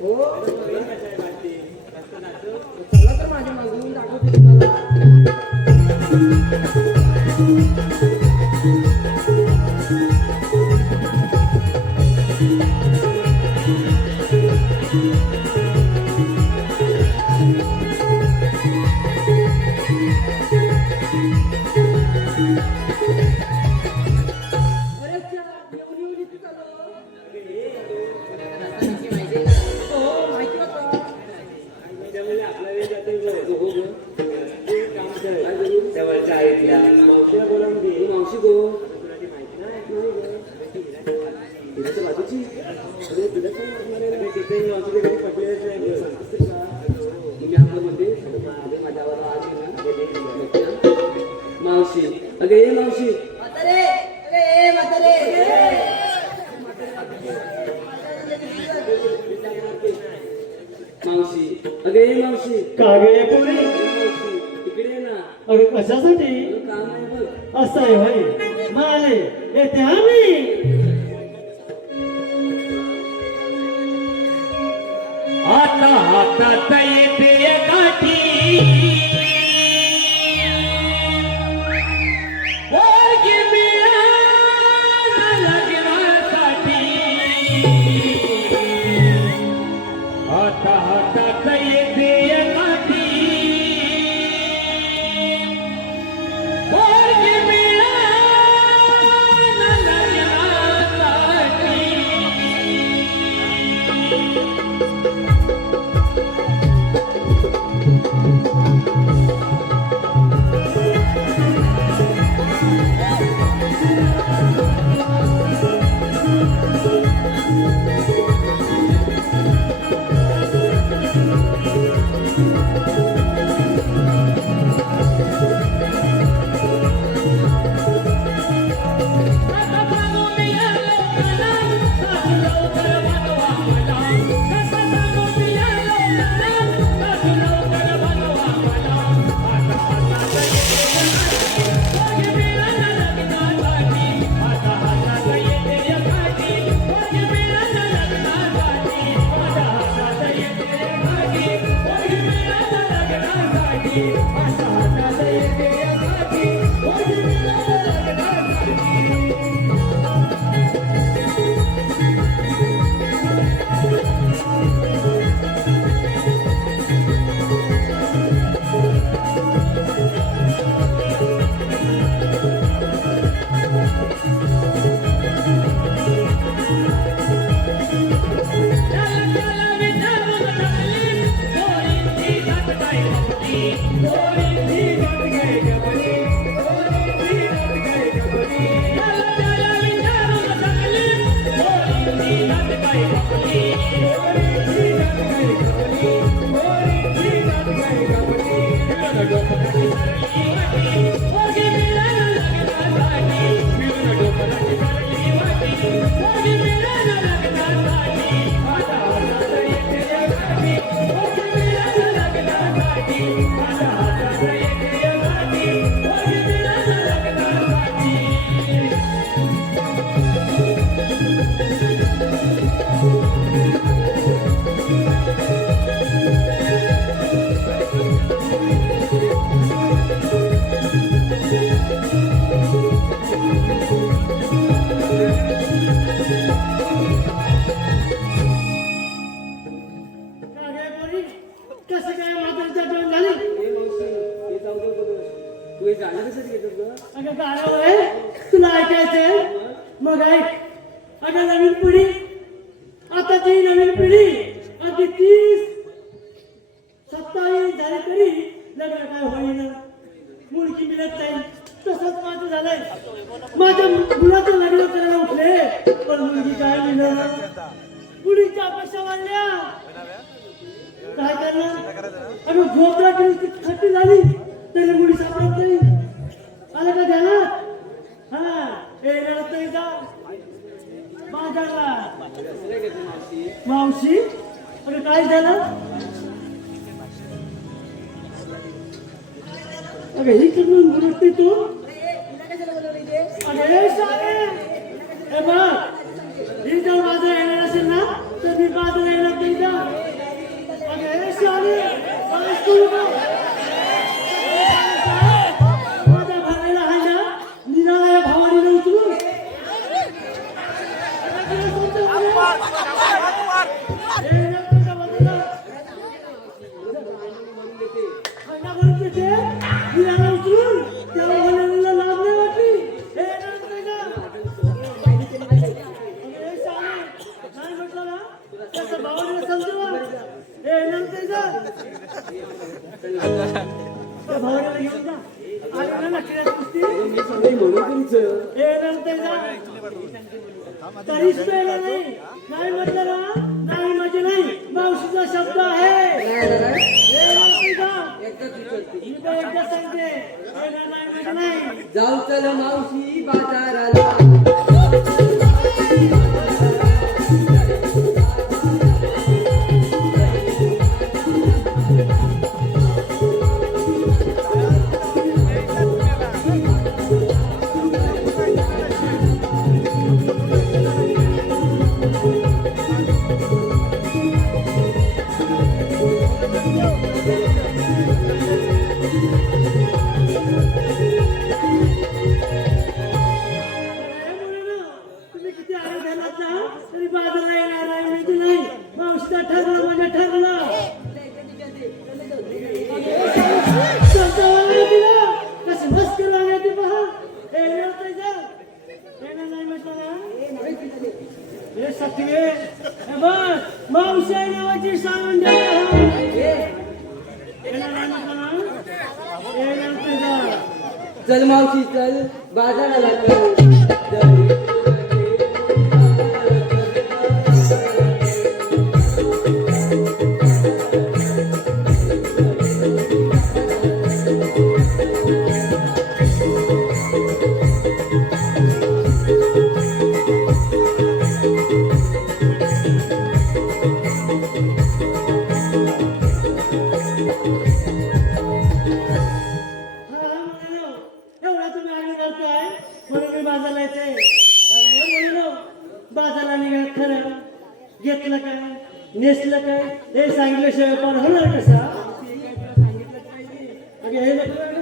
हो चला तर माझ्या मागून दाखवते तुम्हाला. मावशी अगे ये मावशी मावशी अगे ये मावशी का गे पुरी मावशी इकडे ये ना. अगं कशासाठी काम आहे बघ. असं आहे होय माले येते आम्ही आता हातात येते काठी पोरगी मिळाला लग्नासाठी आता हातात येते काठी पोरगी मिळाला लग्नासाठी कसं काय म्हातारीच्या जेवण झाली ए मावशी हे जाऊ दे बघ. तू हे गाणं कसं घेतोस ग? अगं गाणं होय तुला ऐकायचंय मग ऐक अगं नवीन पिढी आताची नवीन पिढी अगदी 30-27 झाली तरी लग्न काय होईना मुलगी मिळत नाही तसंच माझं झालंय माझ्या मुलाचं लग्न करायला उठले पण मुलगी काय मिळणार मुलीच्या अपेक्षा वाढल्या काय करणार अगं झोपला की खट्टी झाली तरी मुली सापडत नाही आलं का ध्यानात हा ए रडत नाही जा बाजारला मावशी अगं काय झालं अगं ही करून बोलते तू अगं शाळे हे बघ ही जर माझं येणार असेल ना तर मी बाजूला येणार नाही बोलू का? माझ्या भावाला आहे ना निराळा या भावाने उचलून मी समजून म्हणून तुमचं तरीच पेला नाही नाही म्हटलं ना नाही म्हणजे नाही मावशीचा शब्द आहे मी तर एकदा सांगते नाही म्हणजे नाही जाऊ चल मावशी बाजाराला तुम्ही किती आले घालात ना तरी बाजारला येणार आहे म्हणजे नाही मावशीचा ठरला म्हणजे ठरला कसं मस्त लागले ते पहा नाही म्हटलं ना हे सखी बस मावशी नावाची सांगून द्या नाही म्हटलं ना चल मावशी चल बाजाराला चल एवढा तुम्ही आम्ही करताय म्हणून मी बाजारला येते बाजारला निघा खरं घेतलं काय नेसलं काय हे सांगितल्याशिवाय पण होणार कसा हे